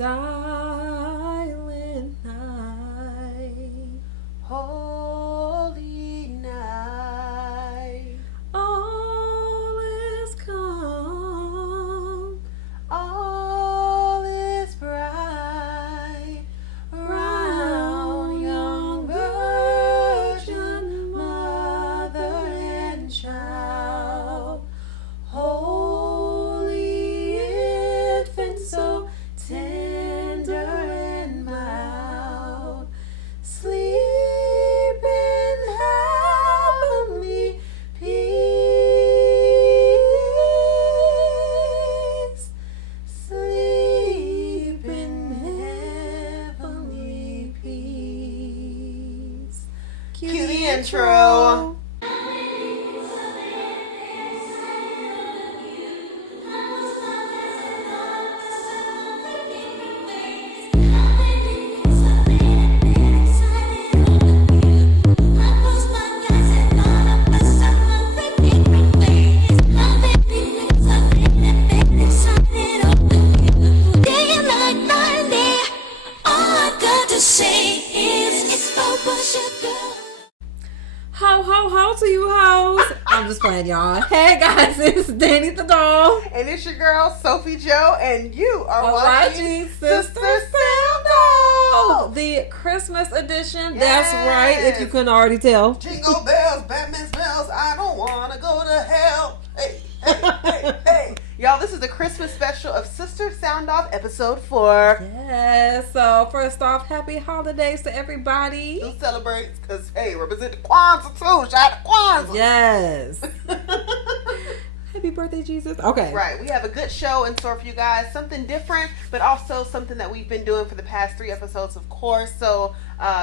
Silent night, Holy night, all is calm, all is bright, round young virgin mother and child, holy infant so tender and mild, sleep in heavenly peace, sleep in heavenly peace. Cue the intro. Ho to you hoes. I'm just playing, y'all. Hey guys, it's Danny the Doll. And it's your girl, SophieJo, and you are watching Sister Soundoff. The Christmas edition. Yes. That's right, if you couldn't already tell. Jingle bells, Batman smells, I don't want to go to hell. Hey, hey, hey, hey. Y'all, this is the Christmas special of Sister Soundoff episode 4. Yes, so first off, happy holidays to everybody. Who celebrates? Because, hey, represent the Kwanzaa too. Shout out to Kwanzaa. Yes. Happy birthday, Jesus. Okay. Right, we have a good show in store for you guys. Something different, but also something that we've been doing for the past 3 episodes, of course. So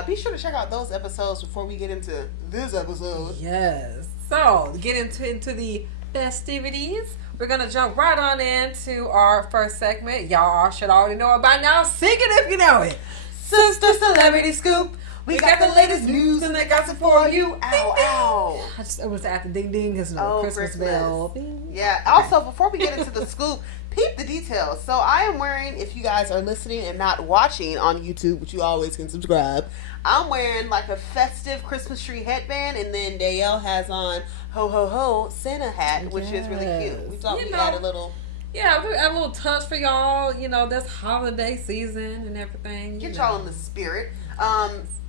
be sure to check out those episodes before we get into this episode. Yes. So, get into the festivities. We're going to jump right on into our first segment. Y'all should already know it by now. Sing it if you know it. Sister Celebrity Scoop. We got the latest news and they got it for you. Ow, Ding, ding. ow. It was after ding ding because Christmas bell. Bing. Yeah. Also, before we get into the scoop, peep the details. So I am wearing, if you guys are listening and not watching on YouTube, which you always can subscribe, I'm wearing like a festive Christmas tree headband, and then Dale has on ho ho ho Santa hat, which is really cute. We thought we'd add a little. Yeah, we add a little touch for y'all. You know, this holiday season and everything. Get y'all in the spirit.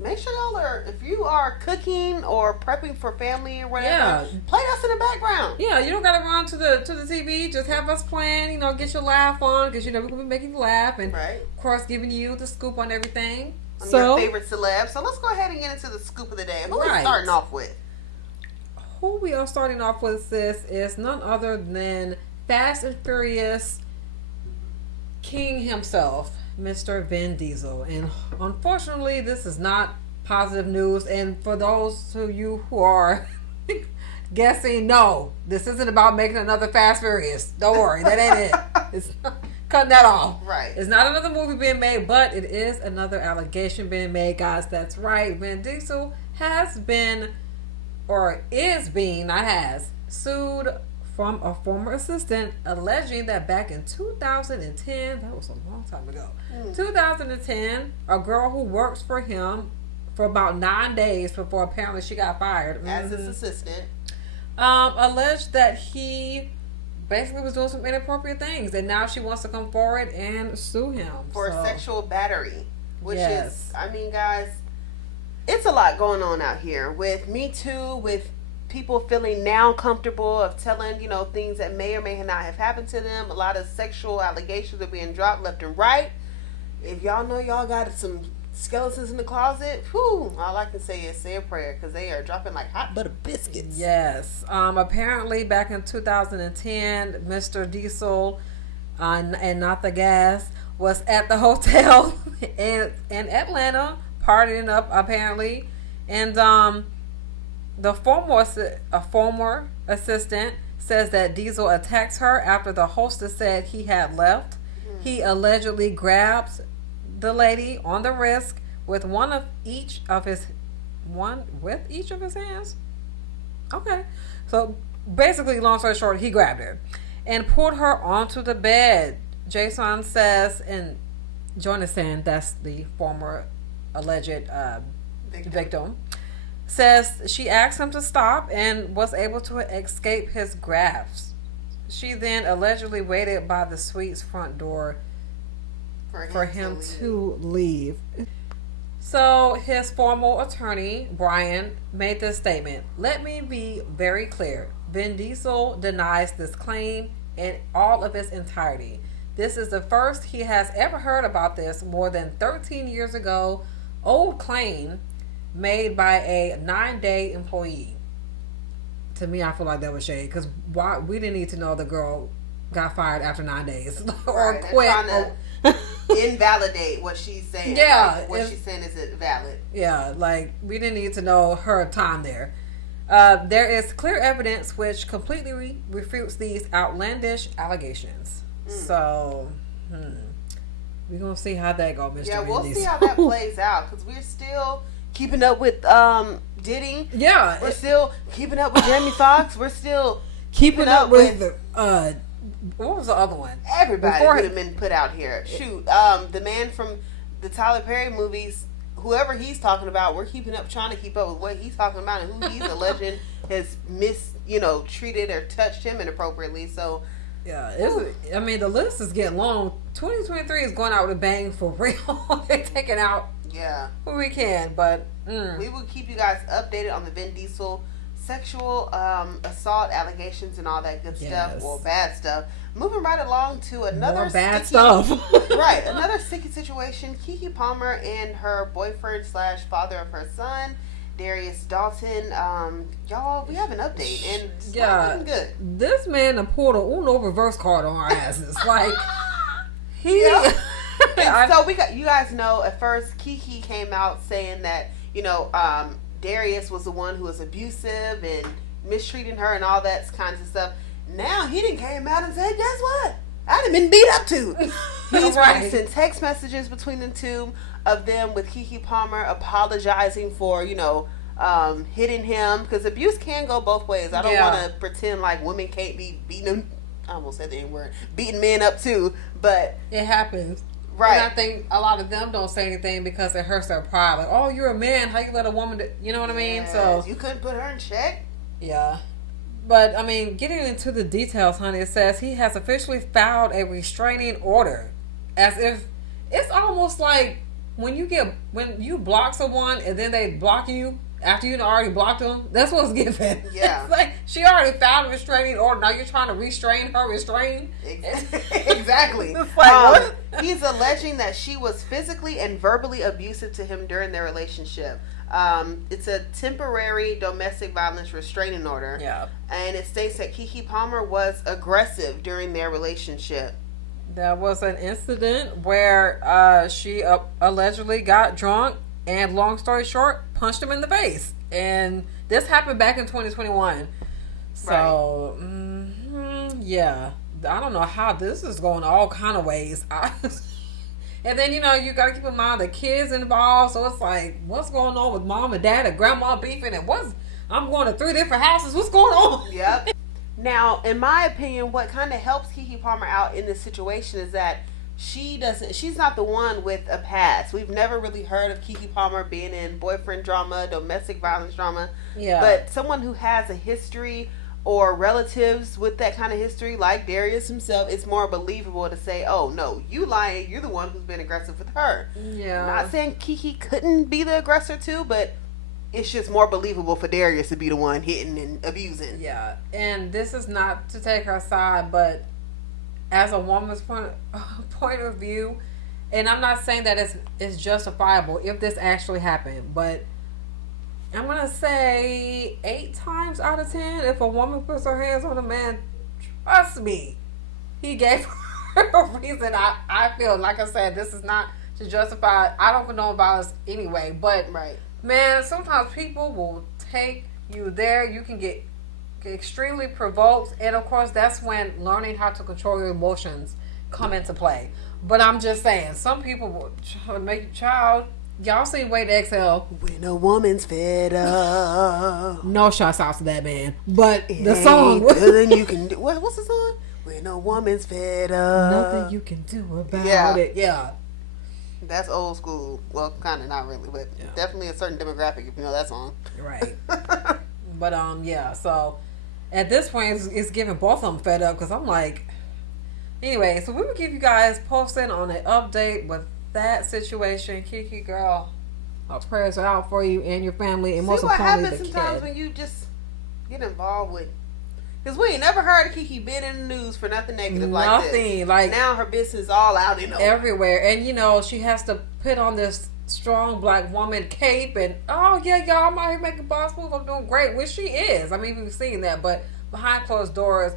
Make sure y'all are, if you are cooking or prepping for family or whatever, play us in the background. Yeah, you don't gotta run to the TV. Just have us playing. You know, get your laugh on because you know we're gonna be making you laugh and right. Of course giving you the scoop on everything. On your favorite celeb. So let's go ahead and get into the scoop of the day. Who are we starting off with? Who we are starting off with, sis, is none other than Fast and Furious King himself, Mr. Vin Diesel. And unfortunately, this is not positive news. And for those of you who are guessing, no, this isn't about making another Fast Furious. Don't worry, that ain't it. It's cutting that off. Right. It's not another movie being made, but it is another allegation being made, guys. That's right. Vin Diesel has been, or is being, not has, sued from a former assistant alleging that back in 2010, that was a long time ago, 2010, a girl who works for him for about 9 days before apparently she got fired. As his assistant. Alleged that he basically was doing some inappropriate things, and now she wants to come forward and sue him for sexual battery, which is, I mean, guys, it's a lot going on out here with Me Too, with people feeling now comfortable of telling, you know, things that may or may not have happened to them. A lot of sexual allegations are being dropped left and right. If y'all know y'all got some skeletons in the closet, whew, all I can say is say a prayer, because they are dropping like hot butter biscuits. Yes. Apparently back in 2010, Mr. Diesel and not the gas was at the hotel in Atlanta partying up apparently, and the former assistant says that Diesel attacked her after the hostess said he had left. He allegedly grabs the lady on the wrist with each of his hands. Okay. So basically, long story short, he grabbed her and pulled her onto the bed. Jason says, and Jonathan, that's the former alleged victim, says she asked him to stop and was able to escape his grasp. She then allegedly waited by the suite's front door for him to leave. So his former attorney, Brian, made this statement. Let me be very clear. Vin Diesel denies this claim in all of its entirety. This is the first he has ever heard about this more than 13 years ago. Old claim made by a 9-day employee. To me, I feel like that was shade, because why we didn't need to know the girl got fired after 9 days or right, quit. Trying to invalidate what she's saying. Yeah, like, what she's saying is valid. Yeah, like we didn't need to know her time there. There is clear evidence which completely refutes these outlandish allegations. So, we're gonna see how that goes, Mr. Yeah, we'll Wendy's. see how that plays out, because we're still keeping up with Diddy. Yeah, we're still keeping up with Jamie Foxx. We're still keeping up with what was the other one? Everybody could have been put out here. Shoot, the man from the Tyler Perry movies, whoever he's talking about, we're trying to keep up with what he's talking about and who he's alleging has treated or touched him inappropriately. So. Yeah, I mean, the list is getting long. 2023 is going out with a bang for real. They're taking out who we can, but we will keep you guys updated on the Vin Diesel sexual assault allegations and all that good stuff, or bad stuff. Moving right along to another more bad stuff. Right, another sticky situation. Keke Palmer and her boyfriend / father of her son, Darius Dalton, y'all, we have an update, and it's not looking good. This man pulled a Uno reverse card on our asses. Like, so you guys know, at first, Keke came out saying that, Darius was the one who was abusive and mistreating her and all that kinds of stuff. Now, he done came out and said, guess what? I done been beat up too. He's releasing text messages between the two of them, with Keke Palmer apologizing for, hitting him, because abuse can go both ways. I don't want to pretend like women can't be beating them. I almost said the N-word. Beating men up too, but it happens. Right. And I think a lot of them don't say anything because it hurts their pride. Like, oh, you're a man. How you let a woman you know what I mean? So you couldn't put her in check? Yeah. But, I mean, getting into the details, honey, it says he has officially filed a restraining order. As if, it's almost like when you block someone and then they block you after you already blocked them, that's what's given. Yeah. It's like, she already filed a restraining order. Now you're trying to restrain her, Exactly. It's like, what? He's alleging that she was physically and verbally abusive to him during their relationship. It's a temporary domestic violence restraining order. Yeah. And it states that Keke Palmer was aggressive during their relationship. There was an incident where she allegedly got drunk and, long story short, punched him in the face. And this happened back in 2021. So, yeah. I don't know how this is going all kind of ways. And then, you got to keep in mind the kids involved. So it's like, what's going on with mom and dad and grandma beefing? And I'm going to 3 different houses. What's going on? Yep. Now, in my opinion, what kind of helps Keke Palmer out in this situation is that she's not the one with a past. We've never really heard of Keke Palmer being in boyfriend drama, domestic violence drama. Yeah. But someone who has a history or relatives with that kind of history, like Darius himself, it's more believable to say, oh, no, you lying. You're the one who's been aggressive with her. Yeah. I'm not saying Keke couldn't be the aggressor too, but it's just more believable for Darius to be the one hitting and abusing. Yeah. And this is not to take her side, but as a woman's point of view, and I'm not saying that it's justifiable if this actually happened, but I'm going to say 8 times out of 10, if a woman puts her hands on a man, trust me, he gave her a reason. I feel, like I said, this is not to justify, I don't condone violence anyway, but man, sometimes people will take you there. You can get extremely provoked, and of course that's when learning how to control your emotions come into play. But I'm just saying, some people will make you child. Y'all seen Wait to Exhale? When a woman's fed up. No shouts out to that man, but the song. Nothing you can do. What's the song? When a woman's fed up. Nothing you can do about it. Yeah. That's old school. Well, kind of, not really, but definitely a certain demographic if you know that song. Right. But yeah. So at this point, it's giving both of them fed up because I'm like, anyway. So we will give you guys posting on an update with that situation. Kiki, girl, our prayers are out for you and your family, and most importantly, the kid. What happens sometimes when you just get involved with? Because we ain't never heard of Kiki been in the news for nothing negative like this. Nothing. Like, now her business all out in everywhere. And, you know, she has to put on this strong black woman cape and, oh, yeah, y'all, I'm out here making boss moves. I'm doing great. Which she is. I mean, we've seen that. But behind closed doors,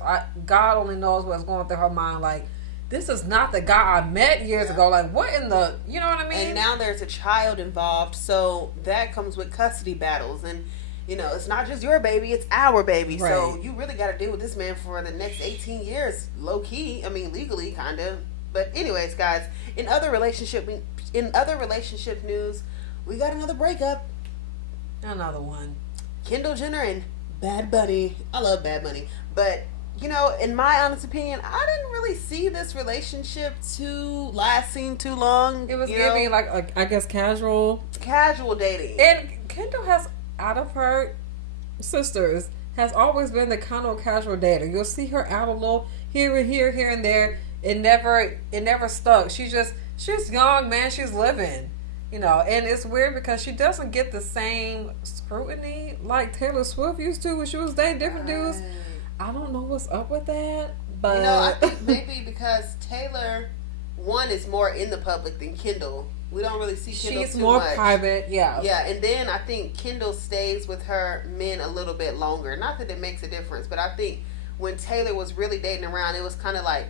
God only knows what's going through her mind. Like, this is not the guy I met years ago. Like, what in the, you know what I mean? And now there's a child involved. So that comes with custody battles. And, you know, it's not just your baby, it's our baby. Right. So you really got to deal with this man for the next 18 years, low key. I mean, legally, kind of. But anyways, guys, in other relationship news, we got another breakup. Another one. Kendall Jenner and Bad Bunny. I love Bad Bunny, but you know, in my honest opinion, I didn't really see this relationship lasting too long. It was giving like I guess casual dating. And Kendall has, out of her sisters, has always been the kind of casual dater. You'll see her out a little here and there. It never stuck. She's young, man. She's living, you know. And it's weird because she doesn't get the same scrutiny like Taylor Swift used to when she was dating different dudes. I don't know what's up with that, but you know, I think maybe because Taylor, one, is more in the public than Kendall. We don't really see Kendall She's too more much. private, yeah. Yeah, and then I think Kendall stays with her men a little bit longer. Not that it makes a difference, but I think when Taylor was really dating around, it was kind of like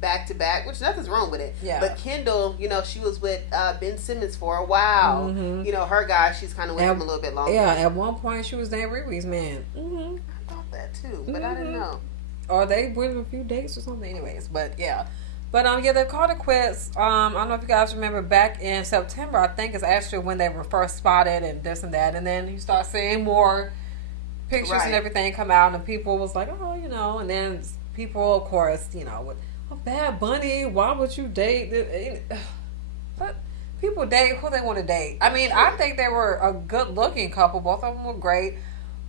back to back, which nothing's wrong with it. Yeah. But Kendall, you know, she was with Ben Simmons for a while. Mm-hmm. You know, her guy, she's kind of with him a little bit longer. Yeah, at one point she was dating Riri's man. Mm-hmm. I thought that too, but I didn't know. Or they went on a few dates or something. Anyways, but yeah. But yeah, they called it quits. I don't know if you guys remember back in September, I think is actually when they were first spotted and this and that. And then you start seeing more pictures and everything come out, and people was like, oh, you know, and then people, of course, you know, with Bad Bunny, why would you date? But people date who they want to date. I mean, I think they were a good looking couple. Both of them were great.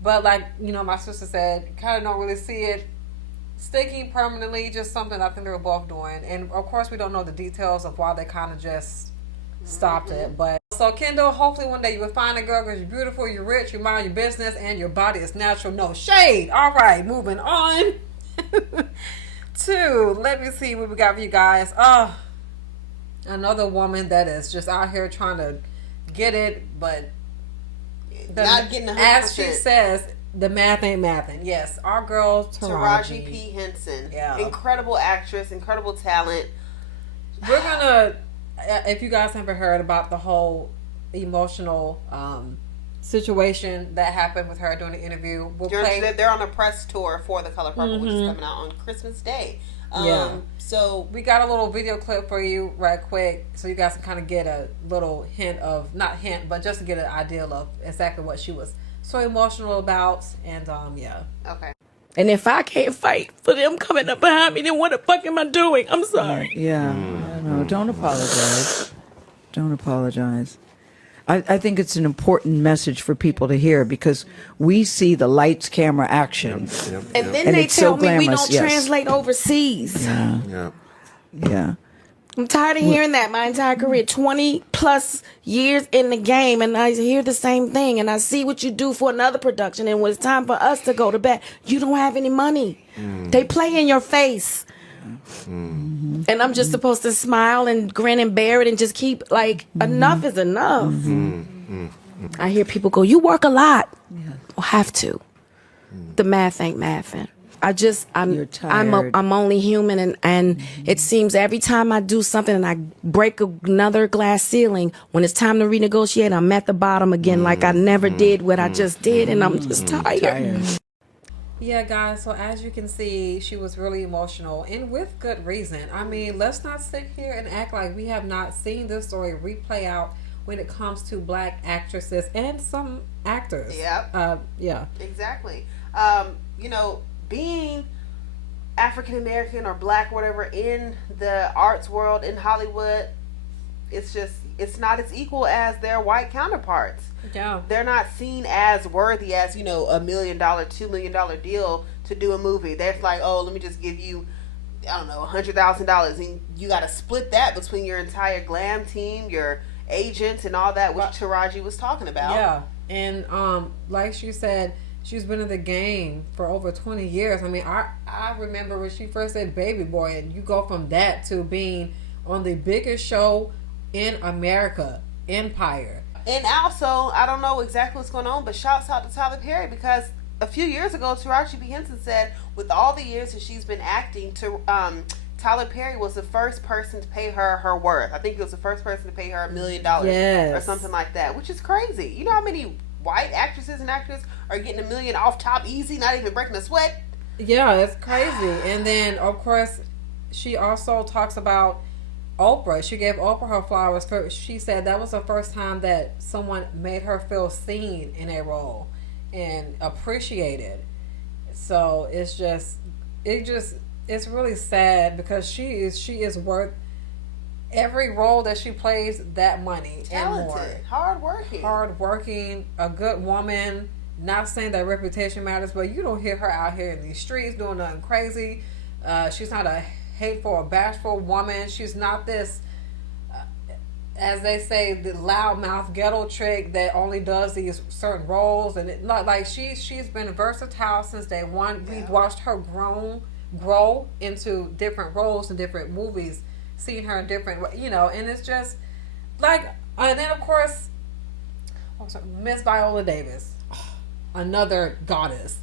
But like, you know, my sister said, kind of don't really see it sticking permanently, just something I think they were both doing. And of course we don't know the details of why they kind of just stopped it. But so Kendall, hopefully one day you will find a girl because you're beautiful, you're rich, you mind your business, and your body is natural, no shade. All right, moving on. Let me see what we got for you guys. Another woman that is just out here trying to get it, but not getting 100%. As she says, the math ain't mathin'. Yes, our girl Taraji P. Henson. Yeah. Incredible actress, incredible talent. We're gonna, if you guys haven't heard about the whole emotional situation that happened with her during the interview, they're on a press tour for The Color Purple, which is coming out on Christmas Day. So we got a little video clip for you right quick so you guys can kind of get a little hint of, not hint, but just to get an idea of exactly what she was so emotional about. And yeah. Okay. And if I can't fight for them coming up behind me, then what the fuck am I doing? I'm sorry. Yeah. No, don't apologize. Don't apologize. I think it's an important message for people to hear because we see the lights, camera, action. And then they tell me we don't translate overseas. Yeah. I'm tired of hearing that my entire career, 20 plus years in the game, and I hear the same thing, and I see what you do for another production, and when it's time for us to go to bed, you don't have any money. They play in your face. And I'm just supposed to smile and grin and bear it and just keep like, enough is enough. I hear people go, you work a lot. Well, have to. The math ain't mathin'. I'm only human, and it seems every time I do something and I break another glass ceiling, when it's time to renegotiate, I'm at the bottom again, like I never did what I just did, and I'm just tired. Yeah, guys, so as you can see, she was really emotional, and with good reason. I mean, let's not sit here and act like we have not seen this story replay out when it comes to black actresses and some actors. Yep. Yeah. Exactly. You know, being African American or black, whatever, in the arts world in Hollywood, it's not as equal as their white counterparts. Yeah. They're not seen as worthy as, $1 million, $2 million deal to do a movie. They're like, oh, let me just give you, I don't know, $100,000, and you got to split that between your entire glam team, your agents, and all that, which Taraji was talking about. Yeah, and like she said, she's been in the game for over 20 years. I mean, I remember when she first said Baby Boy, and you go from that to being on the biggest show in America, Empire. And also, I don't know exactly what's going on, but shouts out to Tyler Perry, because a few years ago, Taraji P. Henson said, with all the years that she's been acting, Tyler Perry was the first person to pay her worth. I think he was the first person to pay her $1 million or something like that, which is crazy. You know how many white actresses and actors are getting $1 million off top easy, not even breaking a sweat? Yeah, it's crazy. And then, of course, she also talks about Oprah. She gave Oprah her flowers. She said that was the first time that someone made her feel seen in a role and appreciated. So it's really sad, because she is worth every role that she plays, that money. Talented, and more. Hardworking, a good woman. Not saying that reputation matters, but you don't hear her out here in these streets doing nothing crazy. She's not a hateful or bashful woman. She's not this, as they say, the loudmouth ghetto chick that only does these certain roles. And she's been versatile since day one. Yeah. We've watched her grow into different roles in different movies, seeing her in different, and it's just like, and then of course, Miss Viola Davis, another goddess.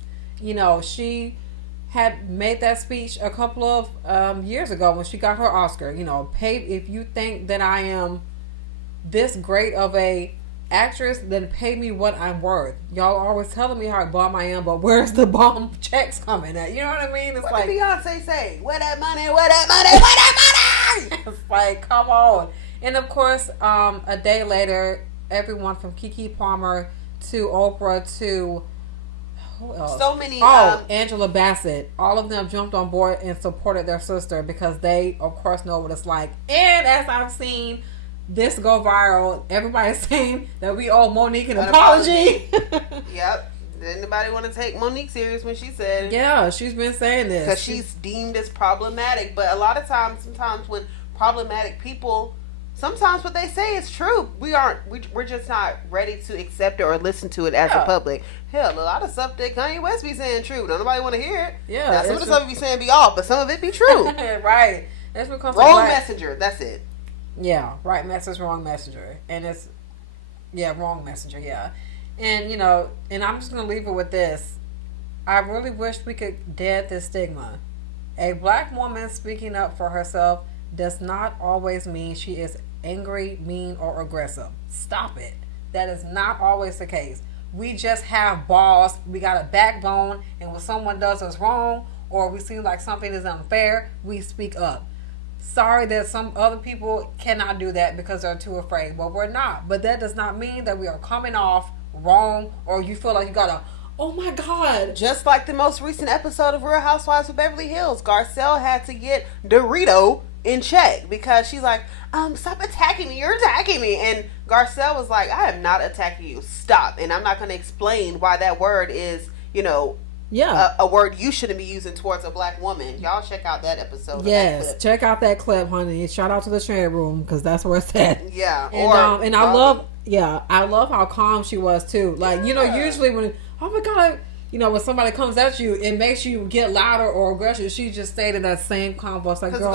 She had made that speech a couple of years ago when she got her Oscar. Pay, if you think that I am this great of a actress, then pay me what I'm worth. Y'all always telling me how bomb I am, but where's the bomb checks coming at? You know what I mean? It's what like did Beyonce say? Where that money? Where that money? Where that money? It's like, come on. And of course, a day later, everyone from Keke Palmer to Oprah to who else? So many. Angela Bassett. All of them jumped on board and supported their sister, because they, of course, know what it's like. And as I've seen this go viral, everybody's saying that we owe Monique an apology. Yep. Did anybody want to take Monique serious when she said? Yeah, she's been saying this. Because she's deemed as problematic. But a lot of times, sometimes when problematic people, sometimes what they say is true. We're just not ready to accept it or listen to it as a public. Hell, a lot of stuff that Kanye West be saying true. Don't nobody want to hear it. Yeah. Now, some of the stuff he be saying be off, but some of it be true. Right. That's because wrong messenger. That's it. Yeah, right message, wrong messenger. And it's, wrong messenger, yeah. And, and I'm just going to leave it with this. I really wish we could dead this stigma. A black woman speaking up for herself does not always mean she is angry, mean, or aggressive. Stop it. That is not always the case. We just have balls. We got a backbone. And when someone does us wrong, or we seem like something is unfair, we speak up. Sorry that some other people cannot do that because they're too afraid. But we're not. But that does not mean that we are coming off wrong, or you feel like you gotta, oh my God. Just like the most recent episode of Real Housewives of Beverly Hills, Garcelle had to get Dorito in check because she's like, stop attacking me. You're attacking me. And Garcelle was like, I am not attacking you. Stop. And I'm not going to explain why that word is, a word you shouldn't be using towards a black woman. Y'all check out that episode. Yes, check out that clip, honey. Shout out to the shade room, because that's where it's at. Yeah. And I love how calm she was too. Like, usually when, oh my God, when somebody comes at you, it makes you get louder or aggressive. She just stayed in that same calm voice, like, girl,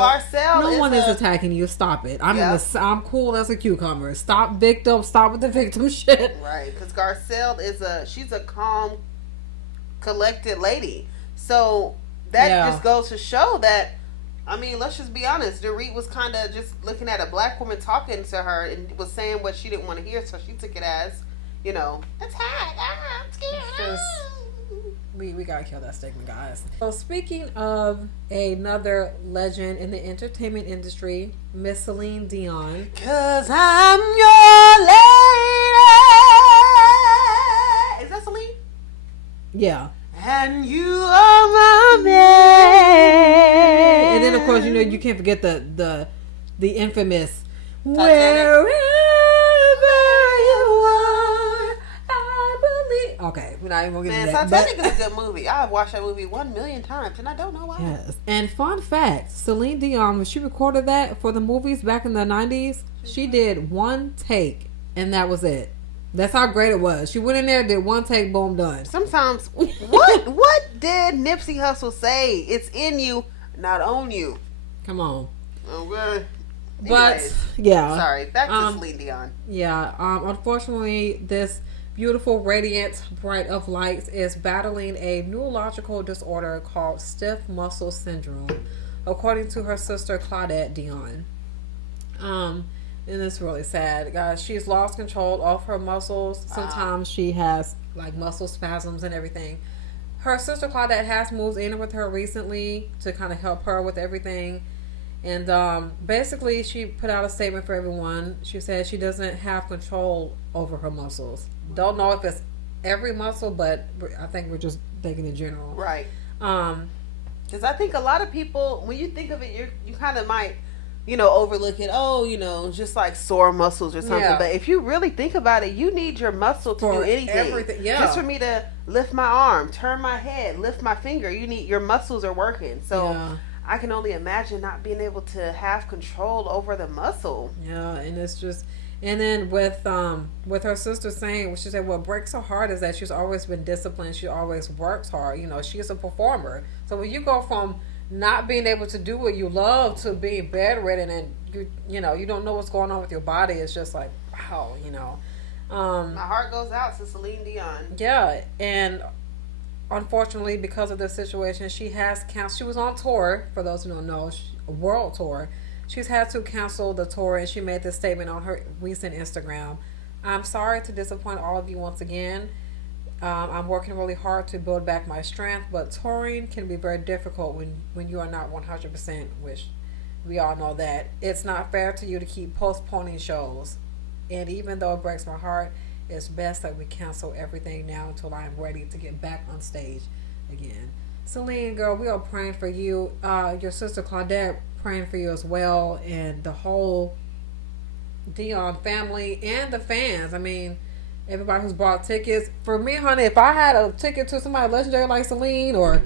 no one is attacking you. Stop it. I'm cool as a cucumber. Stop with the victim shit. Right, because Garcelle she's a calm, collected lady. So that just goes to show that, I mean, let's just be honest. Dorit was kind of just looking at a black woman talking to her and was saying what she didn't want to hear, so she took it as, attack. I'm scared. We gotta kill that stigma, guys. So speaking of another legend in the entertainment industry, Miss Celine Dion. 'Cause I'm your lady. Is that Celine? Yeah. And you are my man. And then of course, you can't forget the infamous Wherever you are, I believe. Okay, we're not even gonna get into that. Titanic is a good movie. I've watched that movie 1,000,000 times, and I don't know why. Yes. And fun fact, Celine Dion, when she recorded that for the movies back in the 90s, she did one take, and that was it. That's how great it was. She went in there, did one take, boom, done. Sometimes, what did Nipsey Hussle say? It's in you, not on you. Come on. Okay. But, Anyways, yeah. sorry, back to Celine Dion. Yeah, unfortunately, this beautiful, radiant, bright of lights is battling a neurological disorder called stiff muscle syndrome, according to her sister Claudette Dion. And it's really sad, guys. She's lost control of her muscles. Sometimes she has like muscle spasms and everything. Her sister Claudette has moved in with her recently to kind of help her with everything. And basically, she put out a statement for everyone. She said she doesn't have control over her muscles. Don't know if it's every muscle, but I think we're just thinking in general. Right. Because I think a lot of people, when you think of it, you kind of might, overlook it. Oh, just like sore muscles or something. Yeah. But if you really think about it, you need your muscle to do anything. Everything. Yeah. Just for me to lift my arm, turn my head, lift my finger, your muscles are working. So Yeah. I can only imagine not being able to have control over the muscle. Yeah, and it's just, and then with her sister saying, she said, what breaks her heart is that she's always been disciplined. She always works hard. She's a performer. So when you go from not being able to do what you love to being bedridden and you don't know what's going on with your body, it's just like, wow, My heart goes out to Celine Dion. Yeah, and unfortunately, because of this situation, she has canceled. She was on tour, for those who don't know, a world tour. She's had to cancel the tour, and she made this statement on her recent Instagram. I'm sorry to disappoint all of you once again. I'm working really hard to build back my strength, but touring can be very difficult when you are not 100%, which we all know that. It's not fair to you to keep postponing shows. And even though it breaks my heart, it's best that we cancel everything now until I'm ready to get back on stage again. Celine, girl, we are praying for you. Your sister Claudette praying for you as well, and the whole Dion family and the fans. I mean, everybody who's bought tickets. For me, honey, if I had a ticket to somebody legendary like Celine or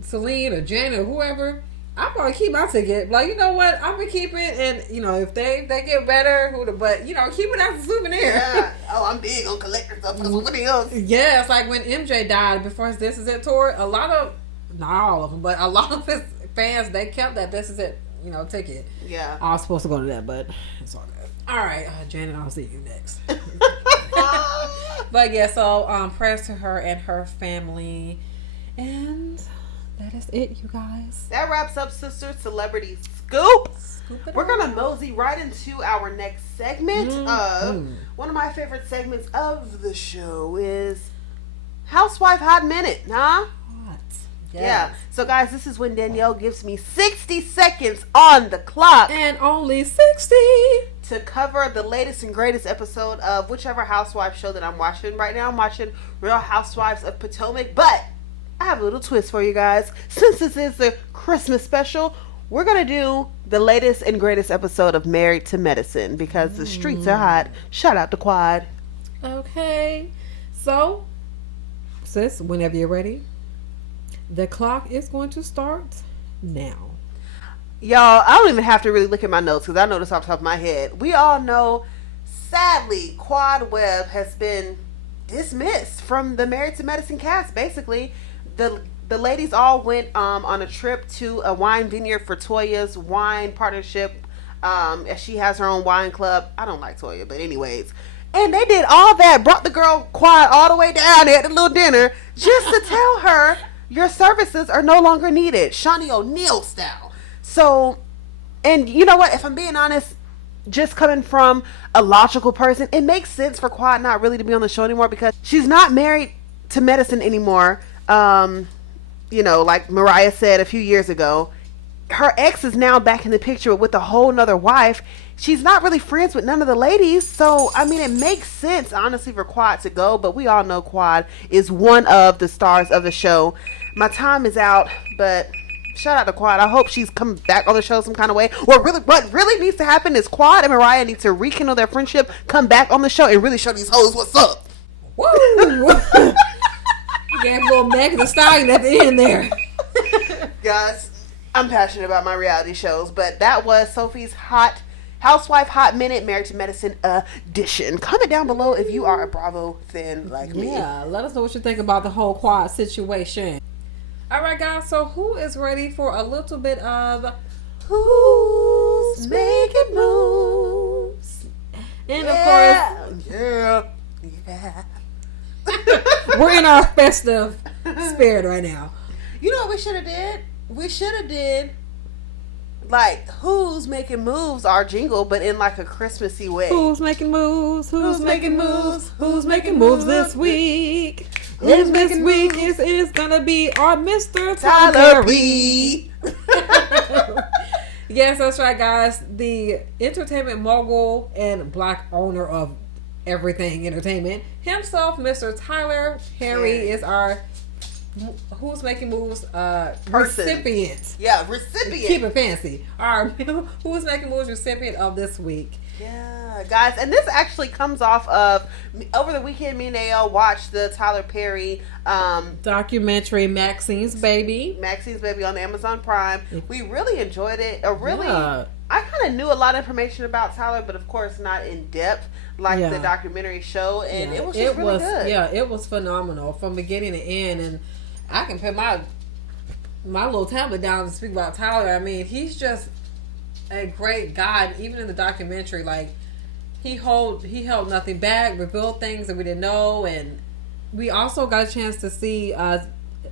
Janet or whoever, I'm gonna keep my ticket. Like, you know what? I'm gonna keep it, and if they get better, but keep it as a souvenir. Yeah. Oh, I'm big on collector stuff. What else? Yeah, it's like when MJ died before his This Is It tour. A lot of, not all of them, but a lot of his fans, they kept that This Is It, ticket. Yeah. I was supposed to go to that, but it's all good. All right, Janet, I'll see you next. But yeah, so prayers to her and her family, and that is it, you guys. That wraps up Sister Celebrity Scoop. We're going going to mosey right into our next segment of one of my favorite segments of the show is Housewife Hot Minute, huh? Hot. Yeah. Yes. So guys, this is when Danielle gives me 60 seconds on the clock And only 60. to cover the latest and greatest episode of whichever housewife show that I'm watching. Right now I'm watching Real Housewives of Potomac, but I have a little twist for you guys. Since this is the Christmas special, we're going to do the latest and greatest episode of Married to Medicine because the streets are hot. Shout out to Quad. Okay. So, sis, whenever you're ready, the clock is going to start now. Y'all, I don't even have to really look at my notes because I know this off the top of my head. We all know, sadly, Quad Webb has been dismissed from the Married to Medicine cast. Basically, the ladies all went on a trip to a wine vineyard for Toya's wine partnership. As she has her own wine club. I don't like Toya, but anyways. And they did all that, brought the girl Quad all the way down there at the little dinner just to tell her your services are no longer needed. Shawnee O'Neal style. So, and you know what? If I'm being honest, just coming from a logical person, it makes sense for Quad not really to be on the show anymore because she's not married to medicine anymore. Like Mariah said a few years ago, her ex is now back in the picture with a whole nother wife. She's not really friends with none of the ladies. So, I mean, it makes sense, honestly, for Quad to go. But we all know Quad is one of the stars of the show. My time is out, but shout out to Quad. I hope she's coming back on the show some kind of way. What really needs to happen is Quad and Mariah need to rekindle their friendship, come back on the show, and really show these hoes what's up. Woo! Gave a little Megan Thee Stallion at the end there. Guys, I'm passionate about my reality shows, but that was Sophie's Housewife Hot Minute Married to Medicine edition. Comment down below if you are a Bravo fan like me. Yeah, let us know what you think about the whole Quad situation. All right, guys, so who is ready for a little bit of Who's Making Moves? And of course, yeah. we're in our festive spirit right now. You know what we should have did? We should have did like Who's Making Moves, our jingle, but in like a Christmassy way. Who's making moves? Who's making moves? Who's making moves this week? And this week is gonna be our Mr. Tyler Perry. Yes, that's right, guys. The entertainment mogul and black owner of everything entertainment himself, Mr. Tyler Perry, is our Who's Making Moves recipient. Yeah, recipient. Keep it fancy. Our Who's Making Moves recipient of this week. Yeah, guys, and this actually comes off of over the weekend. Me and Nael watched the Tyler Perry documentary Maxine's Baby on Amazon Prime. We really enjoyed it. Yeah. I kind of knew a lot of information about Tyler, but of course not in depth like the documentary show, and it was just really good. Yeah, it was phenomenal from beginning to end, and I can put my little tablet down to speak about Tyler. I mean, he's just a great guy. Even in the documentary, like he held nothing back, revealed things that we didn't know, and we also got a chance to see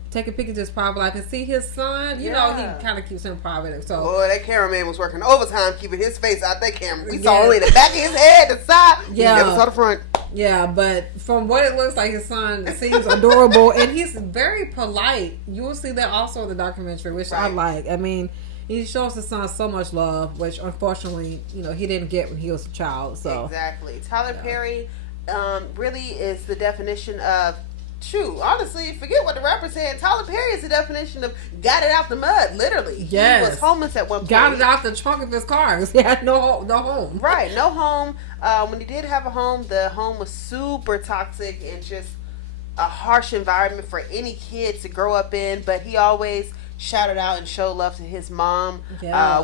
take a peek at his private life and see his son. You know, he kind of keeps him private. So, boy, that cameraman was working overtime keeping his face out that camera. We saw only the back of his head, the side. Yeah, we never saw the front. Yeah, but from what it looks like, his son seems adorable, and he's very polite. You will see that also in the documentary, which I like. I mean, he shows his son so much love, which unfortunately, he didn't get when he was a child. So exactly, Tyler Perry really is the definition of true. Honestly, forget what the rapper said. Tyler Perry is the definition of got it out the mud. Literally, yes. He was homeless at one point. Got it out the trunk of his car because he had no home. Right, no home. When he did have a home, the home was super toxic and just a harsh environment for any kid to grow up in. But he always shouted out and showed love to his mom,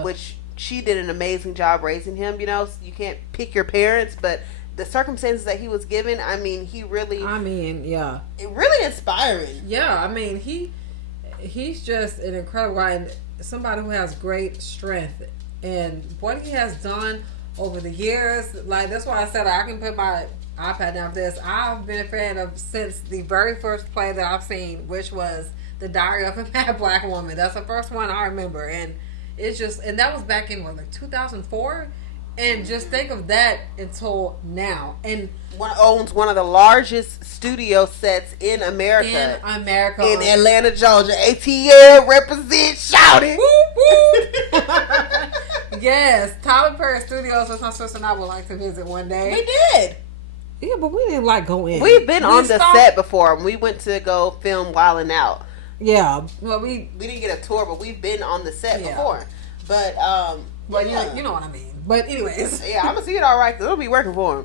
which she did an amazing job raising him. You know, you can't pick your parents, but the circumstances that he was given, I mean, it really inspiring. Yeah, I mean, he's just an incredible guy and somebody who has great strength, and what he has done over the years, like that's why I said I can put my iPad down for this. I've been a fan of since the very first play that I've seen, which was The Diary of a Mad Black Woman. That's the first one I remember, and it's just, and that was back in 2004. And just think of that until now. And owns one of the largest studio sets in America. In Atlanta, Georgia. ATL represent, shouting. Yes, Tyler Perry Studios, which my sister and I would like to visit one day. We did. Yeah, but we didn't go in. We've been on the set before. We went to go film Wildin' Out. Yeah, well, we didn't get a tour, but we've been on the set before. But you know what I mean. But anyways, yeah, I'm gonna see it all right because it'll be working for him.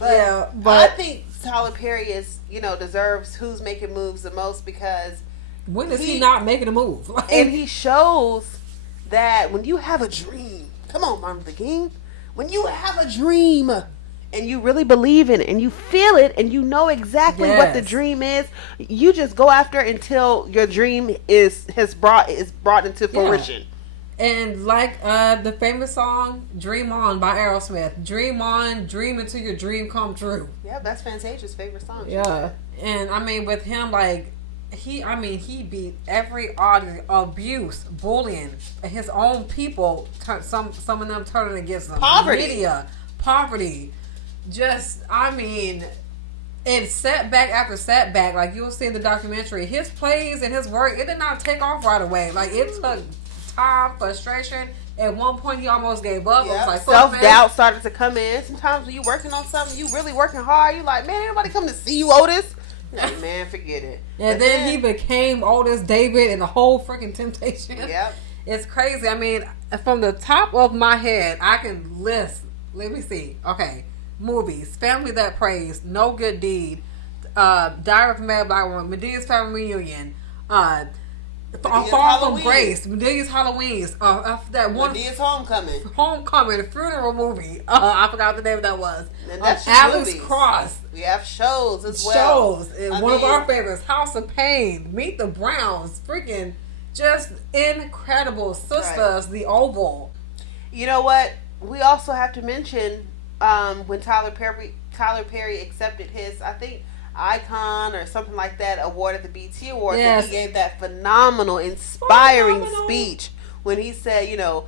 But I think Tyler Perry is, deserves Who's Making Moves the most because when is he not making a move? And he shows that when you have a dream, come on, Martin Luther King, when you have a dream and you really believe in it and you feel it and you know exactly what the dream is, you just go after it until your dream is brought into fruition. And like the famous song "Dream On" by Aerosmith, dream on, dream until your dream come true. Yeah, that's Fantasia's favorite song. Yeah, and I mean with him, like he beat every abuse, bullying, his own people. Some of them turning against him. Poverty. Just and setback after setback. Like you'll see in the documentary, his plays and his work, it did not take off right away. Like it took time, frustration. At one point, he almost gave up. Yep. It was like self-doubt started to come in. Sometimes when you're working on something, you really working hard. You like, man, ain't nobody come to see you, Otis. Hey, man, forget it. And then he became oldest David and the whole freaking Temptation. Yep. It's crazy. I mean, from the top of my head, I can list. Let me see. Okay, movies: Family That Prays, No Good Deed, Diary of a Mad Black Woman, Medea's Family Reunion, Fall from Grace, Medea's Halloweens, that one Medea's Homecoming, the funeral movie. I forgot what the name of that was. And that's Alice movies. Cross. We have shows as well. One of our favorites, House of Pain, Meet the Browns, freaking just incredible. Sisters, right. The Oval. You know what? We also have to mention when Tyler Perry accepted his, I think, Icon or something like that award at the BET Awards. Yes. And he gave that phenomenal, inspiring speech when he said, you know,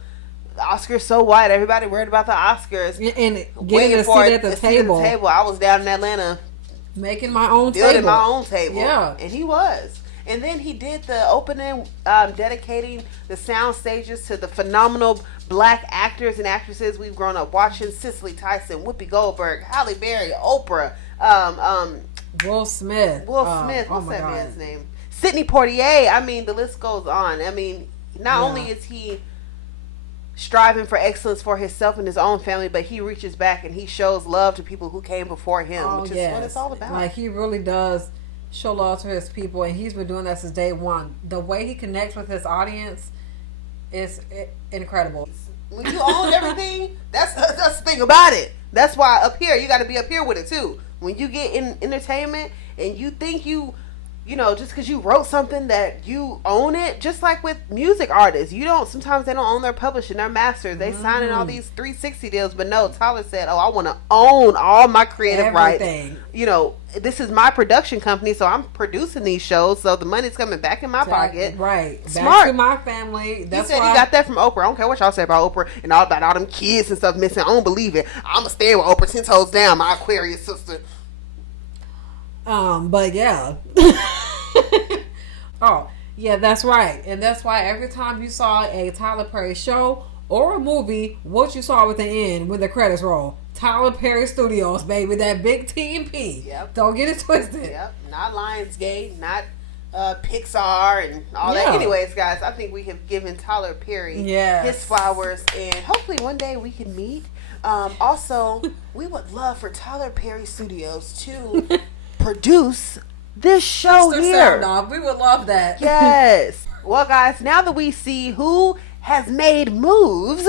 the Oscars so white, everybody worried about the Oscars. And getting a seat at the table. I was down in Atlanta making my own building my own table. Yeah. And he was. And then he did the opening, dedicating the sound stages to the phenomenal black actors and actresses we've grown up watching: Cicely Tyson, Whoopi Goldberg, Halle Berry, Oprah, Will Smith. What's that man's name? Sidney Poitier. I mean, the list goes on. I mean, not only is he striving for excellence for himself and his own family, but he reaches back and he shows love to people who came before him, which is what it's all about. Like, he really does show love to his people, and he's been doing that since day one. The way he connects with his audience is incredible. When you own everything, that's the thing about it. That's why up here, you got to be up here with it too. When you get in entertainment and you think you know, just because you wrote something that you own it, just like with music artists, sometimes they don't own their publishing, their masters. They signing all these 360 deals, but no, Tyler said, I want to own all my creative rights. You know, this is my production company, so I'm producing these shows, so the money's coming back in my pocket. Right. Smart. Back to my family. That's he said he got that from Oprah. I don't care what y'all say about Oprah and all about all them kids and stuff missing. I don't believe it. I'm going to stay with Oprah 10 toes down, my Aquarius sister. But yeah. Oh, yeah, that's right. And that's why every time you saw a Tyler Perry show or a movie, what you saw at the end when the credits roll: Tyler Perry Studios, baby. That big T&P. Yep. Don't get it twisted. Yep. Not Lionsgate, not Pixar and all that. Anyways, guys, I think we have given Tyler Perry his flowers, and hopefully one day we can meet. Also, we would love for Tyler Perry Studios to produce this show here. Soundoff. We would love that. Yes. Well, guys, now that we see who has made moves,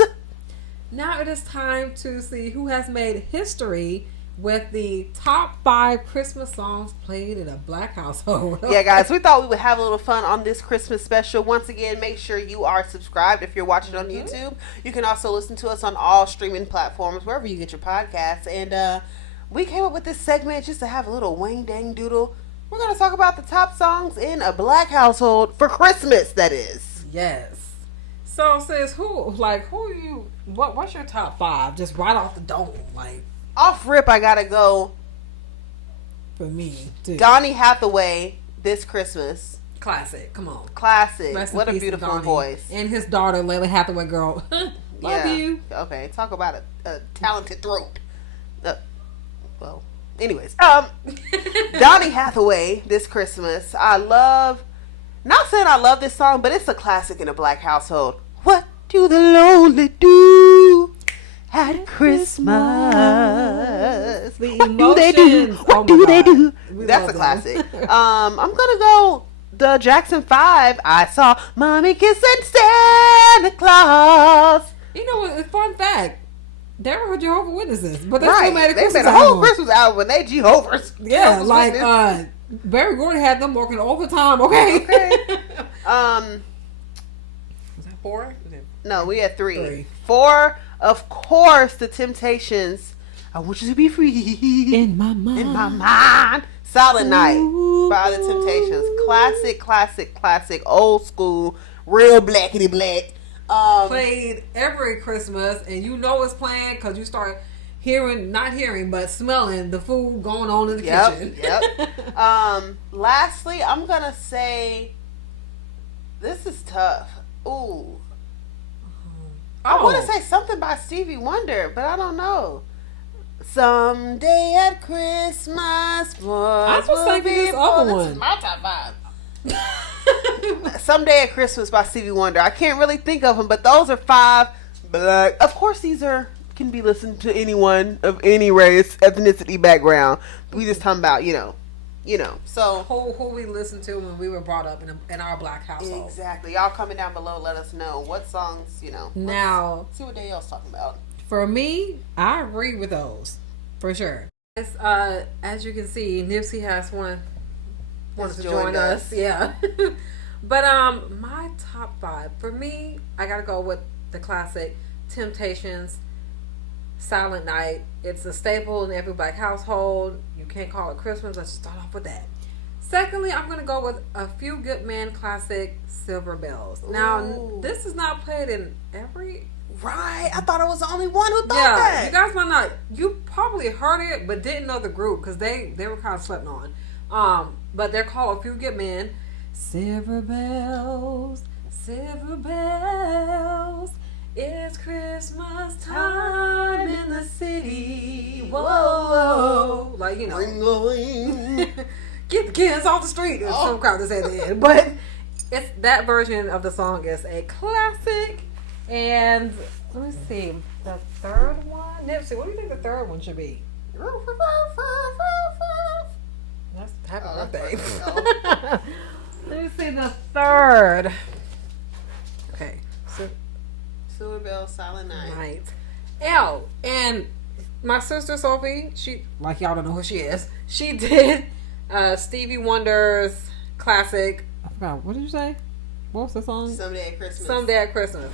now it is time to see who has made history with the top 5 Christmas songs played in a black household. Yeah, guys, we thought we would have a little fun on this Christmas special. Once again, make sure you are subscribed if you're watching on YouTube. You can also listen to us on all streaming platforms, wherever you get your podcasts. And we came up with this segment just to have a little wang dang doodle. We're going to talk about the top songs in a black household for Christmas, that is. Yes. So, sis, what's your top 5? Just right off the dome, like. Off rip, I got to go. For me, too. Donny Hathaway, This Christmas. Classic, come on. Classic. What a beautiful voice. And his daughter, Layla Hathaway, girl. Love you. Okay, talk about a talented throat. Well, anyways, Donny Hathaway, This Christmas. Not saying I love this song, but it's a classic in a black household. What do the lonely do at Christmas? What do they do? What do they do? That's a classic. I'm gonna go the Jackson 5. I saw Mommy kissing Santa Claus. You know what? Fun fact. They were Jehovah's Witnesses, but they still made a Christmas album. They made a whole Christmas album when they Jehovah's. Yeah, like Barry Gordon had them working overtime. Okay. Was that 4? No, we had 3. 4, of course, The Temptations. I want you to be free in my mind. In my mind. Silent Night by The Temptations. Classic, old school, real blackity black. Played every Christmas, and you know it's playing because you start but smelling the food going on in the kitchen. Yep. Lastly, I'm gonna say this is tough. Ooh. I want to say something by Stevie Wonder, but I don't know. Someday at Christmas, I was thinking this other This is one. my top 5. Someday at Christmas by Stevie Wonder. I can't really think of them, but those are 5 black. Of course, these can be listened to anyone of any race, ethnicity, background. We just talking about, So Who we listened to when we were brought up in our black household. exactly. Y'all comment down below. Let us know what songs, Now, see what they else talking about. for me, I agree with those for sure. As you can see, Nipsey has wanted Has to joined join us. us. Yeah. But my top 5 for me, I gotta go with the classic Temptations, Silent Night. It's a staple in every black household. You can't call it Christmas. Let's start off with that. Secondly, I'm gonna go with A Few Good Men classic, Silver Bells. Now, Ooh. this is not played in every. Right. I thought I was the only one who thought Yeah, that. you guys might not. You probably heard it, but didn't know the group because they were kind of slept on. But they're called A Few Good Men. Silver bells, silver bells. It's Christmas time in the city. Whoa, whoa. Like, Ring-a-ling. get the kids off the street. There's some crowd that say that. But it's that version of the song is a classic. And let me see. The third one? Nipsey, what do you think the third one should be? That's happy birthday. Let me see the third. Okay. So Silver Bell, Silent Night. Right. And my sister Sophie, she, like y'all don't know who she is, she did Stevie Wonder's classic. I forgot, what did you say? What was the song? Someday at Christmas. Someday at Christmas.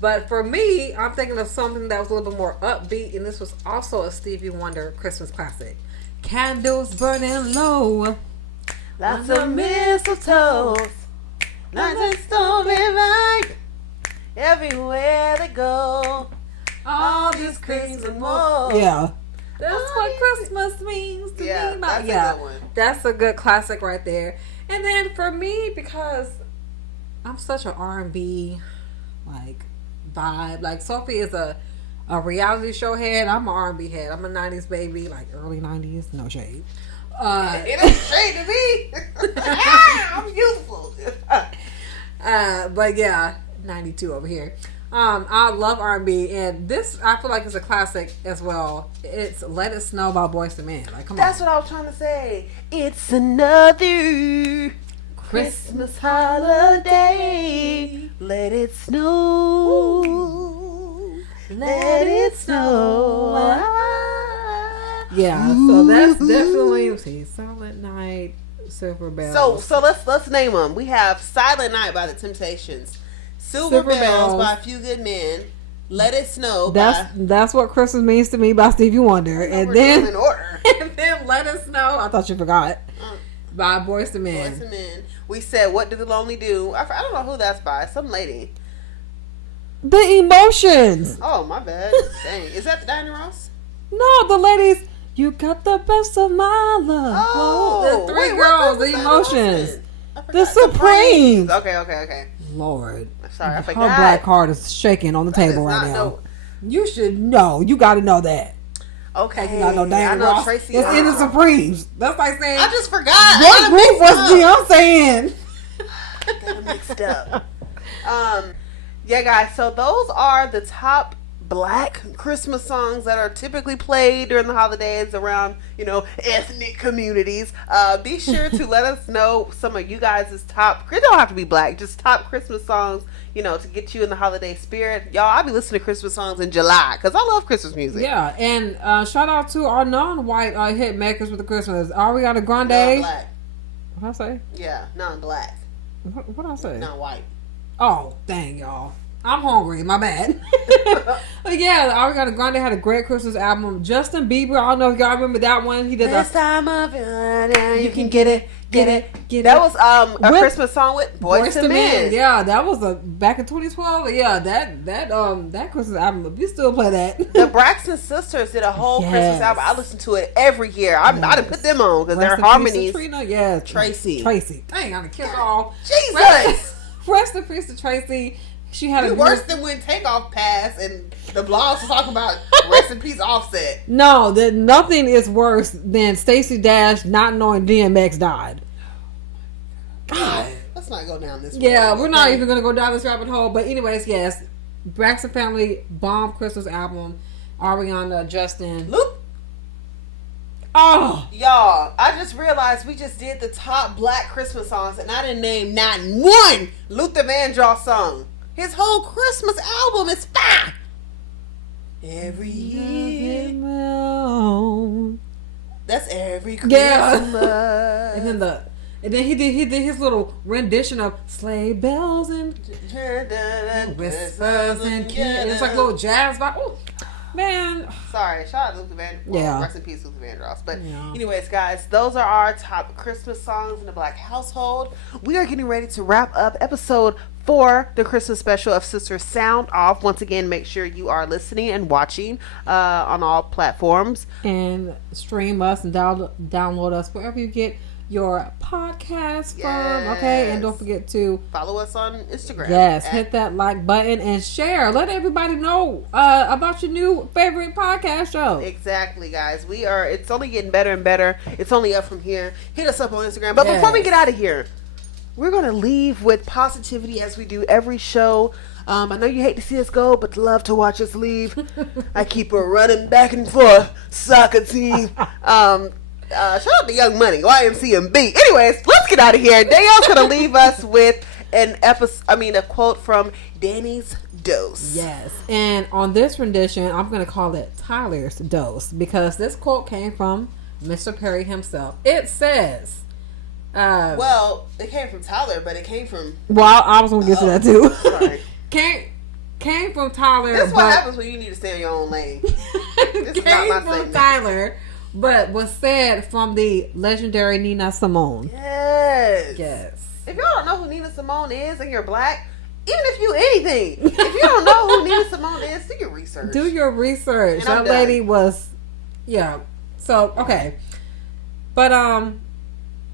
But for me, I'm thinking of something that was a little bit more upbeat, and this was also a Stevie Wonder Christmas classic. Candles burning low. Lots of mistletoe. Nice and stormy right. Everywhere they go. All these creams and more. Yeah. That's what Christmas means to Yeah, me. that's a good one. That's a good classic right there. And then for me, because I'm such an R&B like vibe. Like Sophie is a reality show head. I'm an R&B head. I'm a 90s baby, like early 90s. No shade. It ain't shade to me. I'm youthful. But yeah, 92 over here. I love R&B, and this I feel like is a classic as well. It's "Let It Snow" by Boyz II Men. Like, come That's on. what I was trying to say. It's another Christmas holiday. Let it snow. Let it snow. Yeah, so that's definitely Silent Night, Silver Bells. So let's name them. We have Silent Night by the Temptations, Silver Silver Bells Bells. by A Few Good Men, Let It Snow That's what Christmas means to me by Stevie Wonder, and we're doing in then order. and then Let It Snow. I thought you forgot by Boyz II Men. Boyz II Men. We said What Did the Lonely Do? I don't know who that's by. Some lady. The Emotions. Oh my bad. Dang, is that the Diana Ross? No, the ladies. You got the best of my love. Oh, the three wait, what girls, group the was Emotions. that? I The forgot. Supremes. Okay. Lord. Sorry, I Her forgot. black heart is shaking on the That table is right not now. no- You should know. You got to know that. Okay. You got no I Diana know Ross. Tracy. It's in the Supremes. That's like saying, I just forgot. what group was Beyonce in? Got them mixed up. Yeah, guys. So those are the top Black Christmas songs that are typically played during the holidays around, ethnic communities. Be sure to let us know some of you guys' top. It don't have to be Black, just top Christmas songs. To get you in the holiday spirit. Y'all, I'll be listening to Christmas songs in July because I love Christmas music. Yeah, and shout out to our non-white hit makers with the Christmas. Ariana Grande. Non-Black. What I say? Yeah, non-Black, What I say? non-white. Oh, dang, y'all. I'm hungry. My bad. But yeah, Ariana Grande had a great Christmas album. Justin Bieber, I don't know if y'all remember that one. He did This the time of year, you can get it. Get That it. was a With Christmas song with Boyz II Men. Yeah, that was back in 2012. Yeah, that Christmas album. We still play that. The Braxton Sisters did a whole Yes. Christmas album. I listen to it every year. I done put them on because their Rest in peace to harmonies. Trina. Yeah, Tracy. Dang, I'm gonna kiss her off. Jesus. Rest in peace to Tracy. She had a worse than when Takeoff passed and the blogs was talking about rest in peace Offset. No, nothing is worse than Stacey Dash not knowing DMX died. God, let's not go down this. Yeah, we're not even gonna go down this rabbit hole. But anyways, yes, Braxton Family bomb Christmas album. Ariana, Justin, Luke. Oh, y'all! I just realized we just did the top Black Christmas songs, and I didn't name not one Luther Vandross song. His whole Christmas album is fire. Every year, that's every Christmas. Yeah. and then he did his little rendition of sleigh bells and whispers and kids. It's like a little jazz vibe. Oh, man. Sorry, shout out to Luther Vandross. Yeah. Rest in peace, Luther Vandross. But anyways, guys, those are our top Christmas songs in the Black household. We are getting ready to wrap up episode 4, the Christmas special of Sister Soundoff. Once again, make sure you are listening and watching on all platforms. And stream us and download us wherever you get your podcast from. Okay, and don't forget to follow us on Instagram. Yes, hit that like button and share. Let everybody know about your new favorite podcast show. Exactly, guys. It's only getting better and better. It's only up from here. Hit us up on Instagram. But before we get out of here, we're going to leave with positivity as we do every show. I know you hate to see us go, but love to watch us leave. I keep her running back and forth. Soccer team. Shout out to Young Money, YMCMB. Anyways, let's get out of here. Danielle's going to leave us with a quote from Danny's Dose. Yes. And on this rendition, I'm going to call it Tyler's Dose because this quote came from Mr. Perry himself. It says... well, it came from Tyler, but it came from... Well, I was going to get to that too. Sorry. Came from Tyler. That's what happens when you need to stay in your own lane. This is not my from statement. Tyler, but was said from the legendary Nina Simone. Yes. If y'all don't know who Nina Simone is and you're black, even if you anything, if you don't know who Nina Simone is, do your research. Do your research. And that lady was, So, okay. But,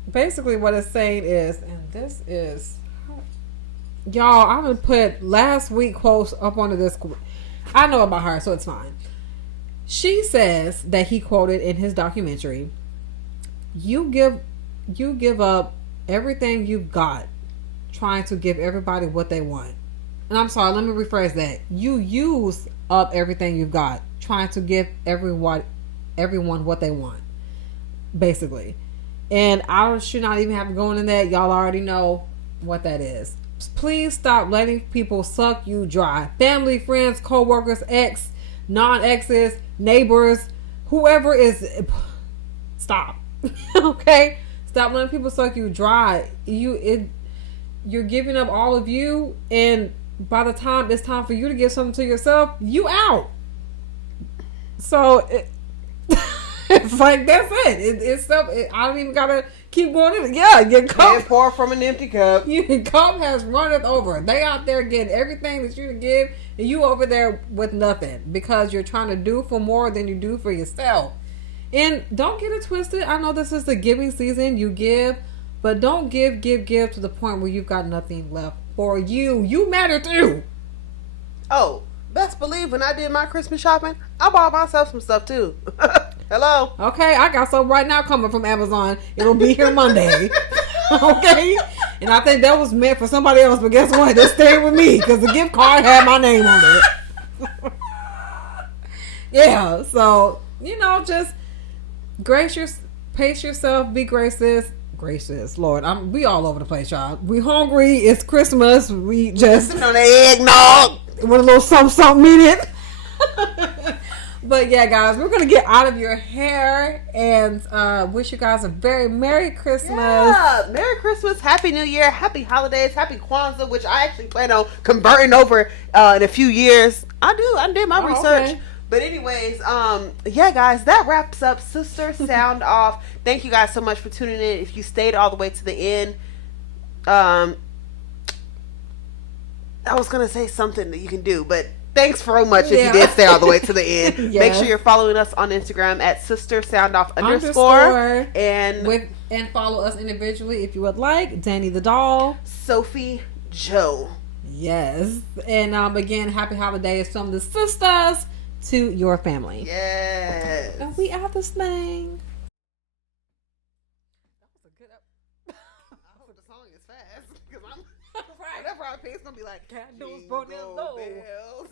basically what it's saying is, and this is, y'all, I'm going to put last week quotes up onto this. I know about her, so it's fine. She says that he quoted in his documentary, you give up everything you've got trying to give everybody what they want. And I'm sorry, let me rephrase that. You use up everything you've got trying to give everyone what they want, basically. And I should not even have to go into that. Y'all already know what that is. Please stop letting people suck you dry. Family, friends, co-workers, ex, non-exes, neighbors, whoever is. Stop. Okay? Stop letting people suck you dry. You're giving up all of you, and by the time it's time for you to give something to yourself, you out. So... It's like, that's it. It's I don't even gotta keep going in it. Yeah, your cup. Can't pour from an empty cup. Your cup has runneth over. They out there getting everything that you can give, and you over there with nothing because you're trying to do for more than you do for yourself. And don't get it twisted. I know this is the giving season. You give, but don't give to the point where you've got nothing left for you. You matter too. Oh, best believe when I did my Christmas shopping, I bought myself some stuff too. Hello. Okay, I got some right now coming from Amazon. It'll be here Monday. Okay? And I think that was meant for somebody else, but guess what? They're staying with me because the gift card had my name on it. Yeah, so, just pace yourself, be gracious. Gracious, Lord. We all over the place, y'all. We hungry. It's Christmas. We just... Sitting on the eggnog. With a little something in it. But yeah, guys, we're going to get out of your hair and wish you guys a very Merry Christmas. Yeah, Merry Christmas, Happy New Year, Happy Holidays, Happy Kwanzaa, which I actually plan on converting over in a few years. I did my research. Okay. But anyways, yeah, guys, that wraps up Sister Soundoff. Thank you guys so much for tuning in. If you stayed all the way to the end, I was going to say something that you can do, but thanks so much if you did stay all the way to the end. Yes. Make sure you're following us on Instagram at Sister Soundoff _ and follow us individually if you would like. DannytheDoll, SophieJo Yes. And again, happy holidays from the sisters to your family. Yes. And we out this thing. That was a good I hope the song is fast because I'm whatever I pay, it's gonna be like Candles jingle burning low. bells.